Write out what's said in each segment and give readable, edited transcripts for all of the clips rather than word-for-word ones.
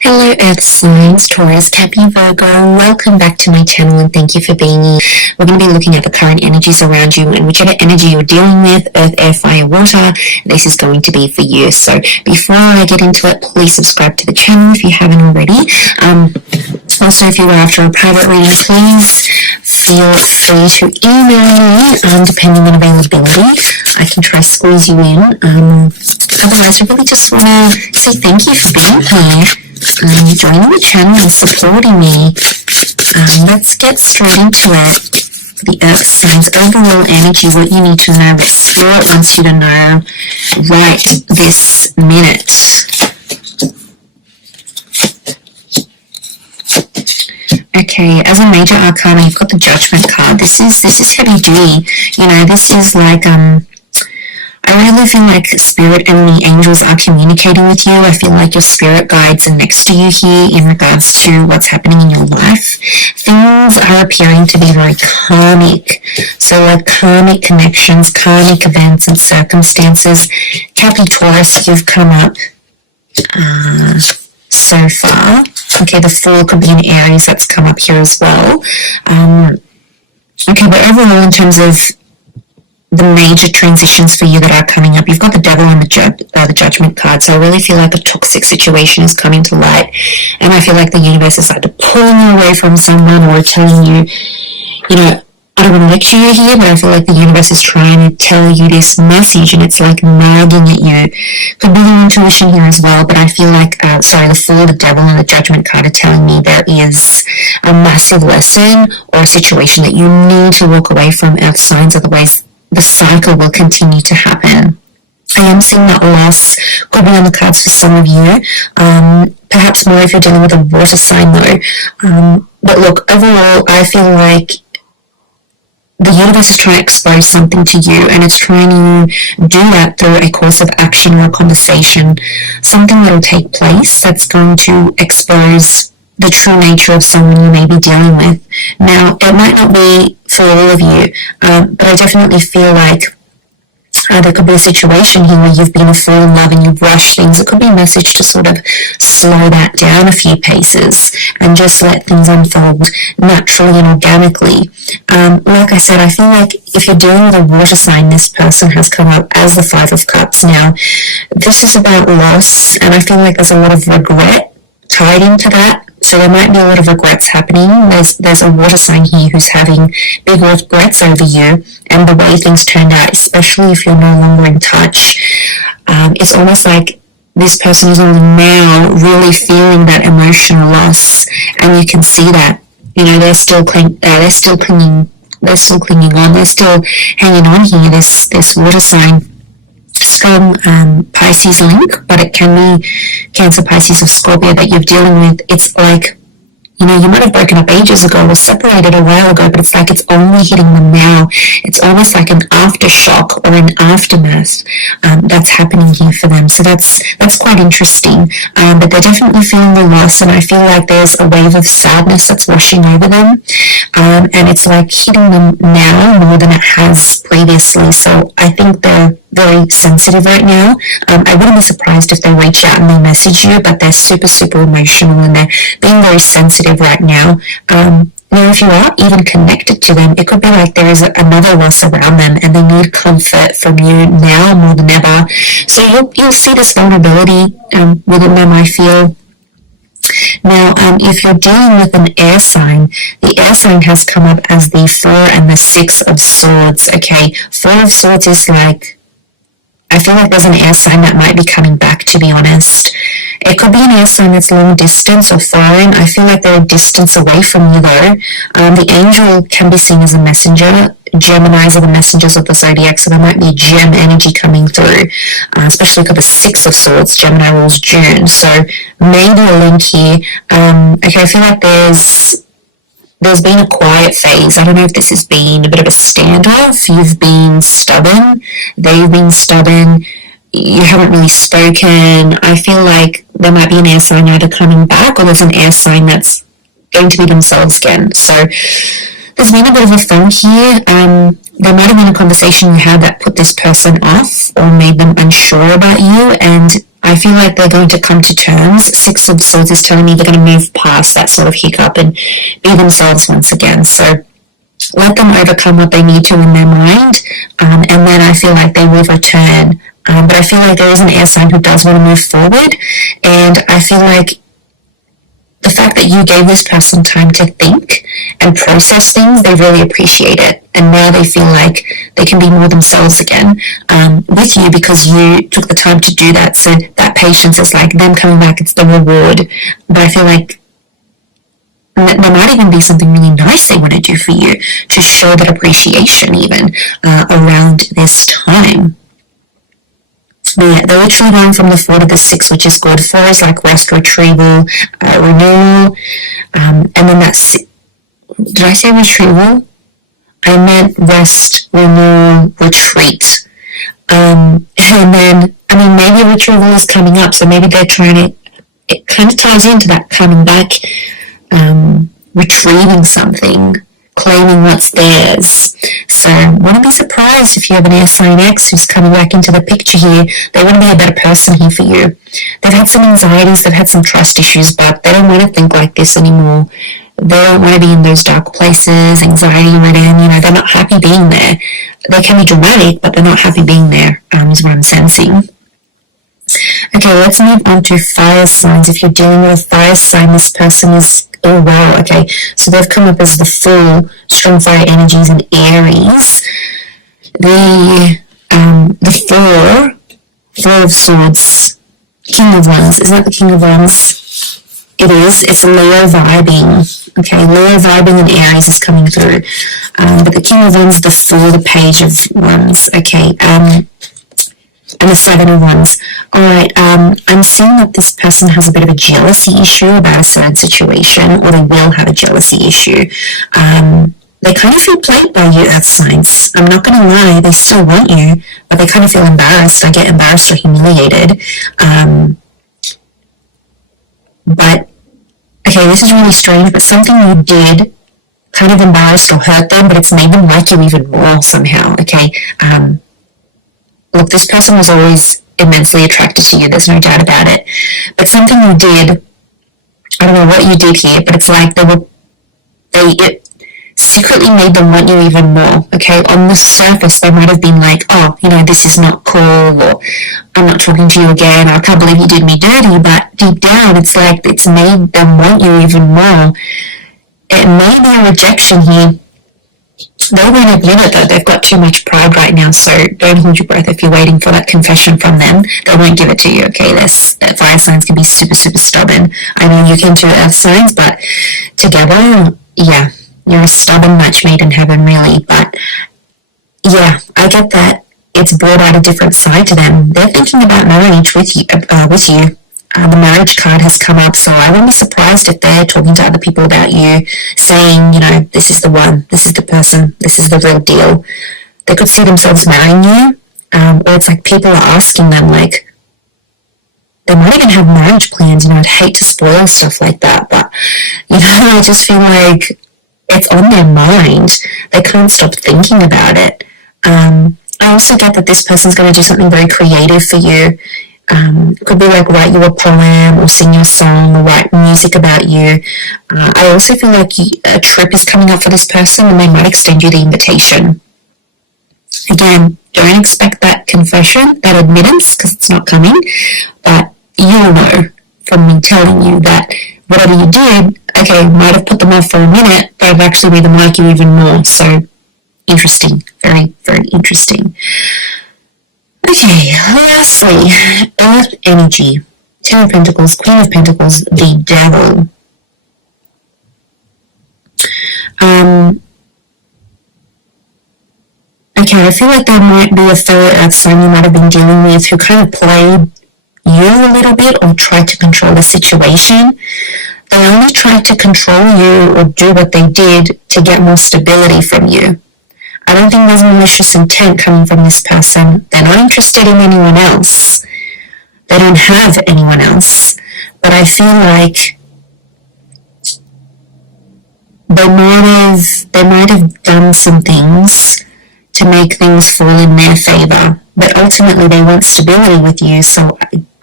Hello Earth signs, Taurus, Capricorn, Virgo. Welcome back to my channel and thank you for being here. We're going to be looking at the current energies around you, and whichever energy you're dealing with, earth, air, fire, water, this is going to be for you. So before I get into it, please subscribe to the channel if you haven't already. Also, if you are after a private reading, please feel free to email me, depending on availability. I can try squeeze you in. Otherwise, I really just want to say thank you for being here. Joining the channel and supporting me. Let's get straight into it. The earth signs, overall energy, what you need to know, what spirit wants you to know right this minute. Okay, as a major arcana, you've got the Judgment card. This is heavy duty. You know, this is like I really feel like spirit and the angels are communicating with you. I feel like your spirit guides are next to you here in regards to what's happening in your life. Things are appearing to be very karmic. So like karmic connections, karmic events and circumstances. Taurus, you've come up so far. Okay, the Fool could be an Aries that's come up here as well. Okay, but overall in terms of the major transitions for you that are coming up, you've got the Devil and the Judgment card. So I really feel like a toxic situation is coming to light, and I feel like the universe is either pulling you away from someone or telling you, you know, I don't want to lecture you here, but I feel like the universe is trying to tell you this message, and it's like nagging at you. Could be your intuition here as well, but I feel like, the Fool, the Devil, and the Judgment card are telling me there is a massive lesson or a situation that you need to walk away from, Earth signs, otherwise the cycle will continue to happen. I am seeing that loss could be on the cards for some of you, perhaps more if you're dealing with a water sign though. But look, overall, I feel like the universe is trying to expose something to you, and it's trying to do that through a course of action or a conversation, something that will take place that's going to expose the true nature of someone you may be dealing with. Now, it might not be for all of you, but I definitely feel like there could be a situation here where you've been a fool in love and you've rushed things. It could be a message to sort of slow that down a few paces and just let things unfold naturally and organically. Like I said, I feel like if you're dealing with a water sign, this person has come up as the Five of Cups. Now, this is about loss, and I feel like there's a lot of regret tied into that. So there might be a lot of regrets happening. There's a water sign here who's having big regrets over you and the way things turned out, especially if you're no longer in touch. It's almost like this person is only now really feeling that emotional loss, and you can see that. You know, they're still clinging on, they're still hanging on here. This water sign, strong Pisces link, but it can be Cancer, Pisces, or Scorpio that you're dealing with. It's like, you know, you might have broken up ages ago or separated a while ago, but it's like it's only hitting them now. It's almost like an aftershock or an aftermath that's happening here for them. So that's quite interesting. But they're definitely feeling the loss, and I feel like there's a wave of sadness that's washing over them. And it's like hitting them now more than it has previously. So I think they're very sensitive right now. I wouldn't be surprised if they reach out and they message you, but they're super, super emotional and they're being very sensitive right now. Now, if you are even connected to them, it could be like there is another loss around them and they need comfort from you now more than ever. So you'll see this vulnerability within them, I feel. Now, if you're dealing with an air sign, the air sign has come up as the 4 and the 6 of Swords. Okay, 4 of Swords is like, I feel like there's an air sign that might be coming back, to be honest. It could be an air sign that's long distance or foreign. I feel like they're a distance away from you though. The angel can be seen as a messenger. Geminis are the messengers of the zodiac, so there might be a gem energy coming through, especially because the 6 of Swords, Gemini rules June, so maybe a link here. Okay, I feel like there's been a quiet phase. I don't know if this has been a bit of a standoff. You've been stubborn, they've been stubborn, you haven't really spoken. I feel like there might be an air sign either coming back or there's an air sign that's going to be themselves again. So there's been a bit of a funk here. There might have been a conversation you had that put this person off or made them unsure about you, and I feel like they're going to come to terms. Six of Swords is telling me they're going to move past that sort of hiccup and be themselves once again. So let them overcome what they need to in their mind, and then I feel like they will return. But I feel like there is an air sign who does want to move forward, and I feel like the fact that you gave this person time to think and process things, they really appreciate it. And now they feel like they can be more themselves again with you because you took the time to do that. So that patience is like them coming back, it's the reward. But I feel like there might even be something really nice they want to do for you to show that appreciation even around this time. They're literally going from the 4 to the 6, which is good. 4 is like rest, retrieval, renewal, and then that's, did I say retrieval? I meant rest, renewal, retreat. And then, I mean, maybe retrieval is coming up, so maybe they're trying to, it kind of ties into that coming back, retrieving something, claiming what's theirs. So wouldn't be surprised if you have an air sign X who's coming back into the picture here. They want to be a better person here for you. They've had some anxieties, they've had some trust issues, but they don't want to think like this anymore. They don't want to be in those dark places, anxiety ridden, they're not happy being there. They can be dramatic, but they're not happy being there, is what I'm sensing. Okay, let's move on to fire signs. If you're dealing with a fire sign, this person is, oh wow, okay, so they've come up as the Fool, strong fire energies, and Aries. The Four of Swords, King of Wands, isn't that the King of Wands? It is, it's Leo vibing, okay, Leo vibing and Aries is coming through, but the King of Wands, the Fool, the Page of Wands, okay, and the 7 of Wands. Alright, I'm seeing that this person has a bit of a jealousy issue about a certain situation, or they will have a jealousy issue. They kind of feel played by you, Earth signs. I'm not going to lie, they still want you, but they kind of feel embarrassed. I get embarrassed or humiliated. But, okay, this is really strange, but something you did kind of embarrassed or hurt them, but it's made them like you even more somehow, okay? Look, this person was always immensely attracted to you, there's no doubt about it. But something you did, I don't know what you did here, but it's like it secretly made them want you even more, okay? On the surface, they might have been like, oh, this is not cool, or I'm not talking to you again, or I can't believe you did me dirty, but deep down, it's like it's made them want you even more. It may be a rejection here. They won't admit it though, they've got too much pride right now, so don't hold your breath if you're waiting for that confession from them. They won't give it to you, okay? Fire signs can be super, super stubborn. I mean, you can do earth signs, but together, yeah, you're a stubborn match made in heaven, really. But yeah, I get that it's brought out a different side to them. They're thinking about marriage with you. The marriage card has come up, so I wouldn't be surprised if they're talking to other people about you, saying, this is the one, this is the person, this is the real deal. They could see themselves marrying you, or it's like people are asking them, like, they might even have marriage plans. I'd hate to spoil stuff like that, but, I just feel like it's on their mind. They can't stop thinking about it. I also get that this person's going to do something very creative for you. It could be like write you a poem or sing you a song or write music about you. I also feel like a trip is coming up for this person and they might extend you the invitation. Again, don't expect that confession, that admittance, because it's not coming, but you'll know from me telling you that whatever you did, okay, might have put them off for a minute, but it actually made them like you even more. So interesting, very, very interesting. Okay, lastly, Earth energy, 10 of Pentacles, Queen of Pentacles, the Devil. Okay, I feel like there might be a fellow Earth sign you might have been dealing with who kind of played you a little bit or tried to control the situation. They only tried to control you or do what they did to get more stability from you. I don't think there's malicious intent coming from this person. They're not interested in anyone else. They don't have anyone else. But I feel like they might have done some things to make things fall in their favor. But ultimately they want stability with you, so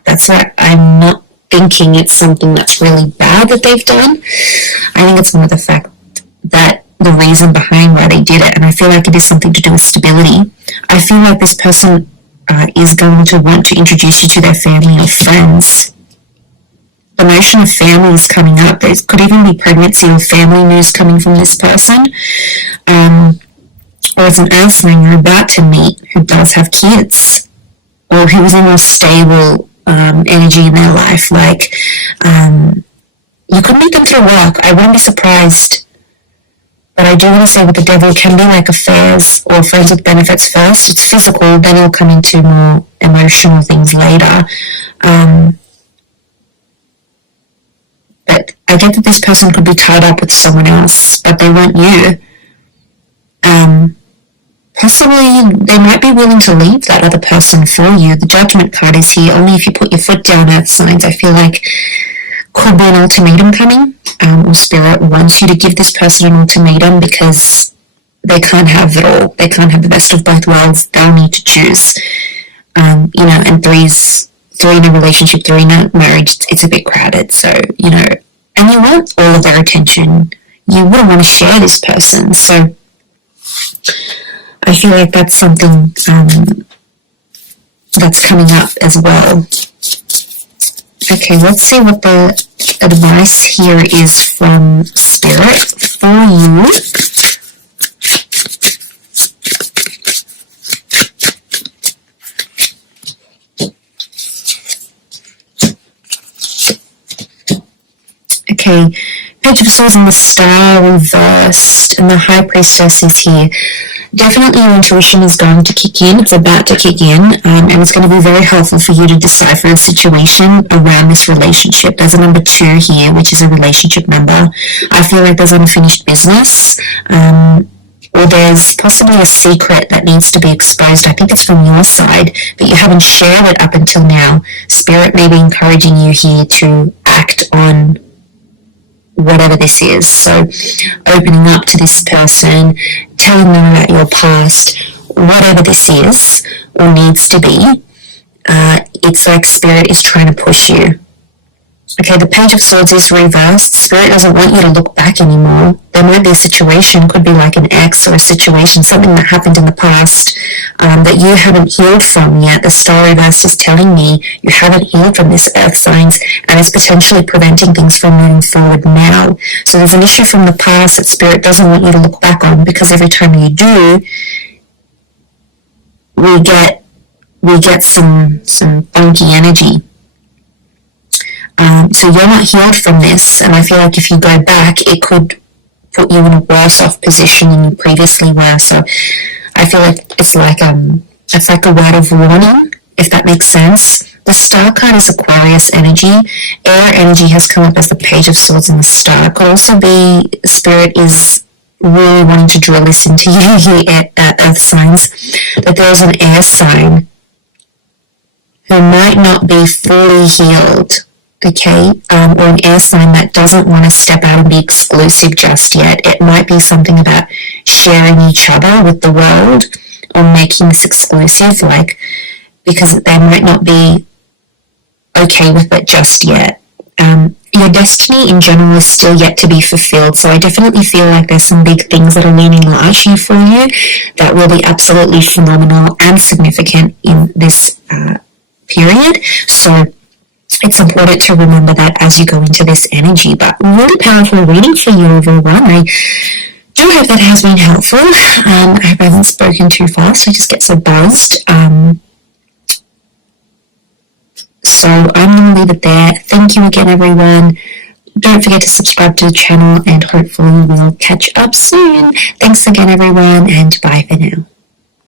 That's why I'm not thinking it's something that's really bad that they've done. I think it's more the fact that the reason behind why they did it, and I feel like it is something to do with stability. I feel like this person is going to want to introduce you to their family or friends. The notion of family is coming up. There could even be pregnancy or family news coming from this person. Or it's an earth sign you're about to meet who does have kids, or who is in a more stable energy in their life. Like, you could meet them through work. I wouldn't be surprised. But I do want to say with the devil, it can be like affairs or friends with benefits first. It's physical, then it'll come into more emotional things later. But I get that this person could be tied up with someone else, but they want you. Possibly they might be willing to leave that other person for you. The Judgment card is here. Only if you put your foot down, earth signs. I feel like could be an ultimatum coming, or spirit wants you to give this person an ultimatum because they can't have it all. They can't have the best of both worlds. They'll need to choose. And three in a relationship, three in a marriage, it's a bit crowded. So, and you want all of their attention. You wouldn't want to share this person. So I feel like that's something that's coming up as well. Okay, let's see what the advice here is from Spirit for you. Okay, Page of Swords and the Star reversed, and the High Priestess is here. Definitely your intuition is going to kick in. It's about to kick in, and it's going to be very helpful for you to decipher a situation around this relationship. There's a number 2 here, which is a relationship number. I feel like there's unfinished business, or there's possibly a secret that needs to be exposed. I think it's from your side, but you haven't shared it up until now. Spirit may be encouraging you here to act on whatever this is. So opening up to this person, telling them about your past, whatever this is or needs to be, it's like Spirit is trying to push you. Okay, the Page of Swords is reversed. Spirit doesn't want you to look back anymore. There might be a situation, could be like an ex or a situation, something that happened in the past that you haven't healed from yet. The Star reversed is telling me you haven't healed from this, earth signs, and it's potentially preventing things from moving forward now. So there's an issue from the past that Spirit doesn't want you to look back on, because every time you do, we get some funky energy. So you're not healed from this, and I feel like if you go back, it could put you in a worse off position than you previously were. So I feel like it's like a word of warning, if that makes sense. The Star card is Aquarius energy. Air energy has come up as the Page of Swords and the Star. It could also be Spirit is really wanting to drill this into you here at Earth signs, that there's an air sign who might not be fully healed. Okay, or an air sign that doesn't want to step out and be exclusive just yet. It might be something about sharing each other with the world, or making this exclusive, like, because they might not be okay with it just yet. Your destiny in general is still yet to be fulfilled, so I definitely feel like there's some big things that are leaning large here for you that will be absolutely phenomenal and significant in this period. So it's important to remember that as you go into this energy. But really powerful reading for you, everyone. I do hope that has been helpful. I hope I haven't spoken too fast. I just get so buzzed. So I'm going to leave it there. Thank you again, everyone. Don't forget to subscribe to the channel, and hopefully we'll catch up soon. Thanks again, everyone, and bye for now.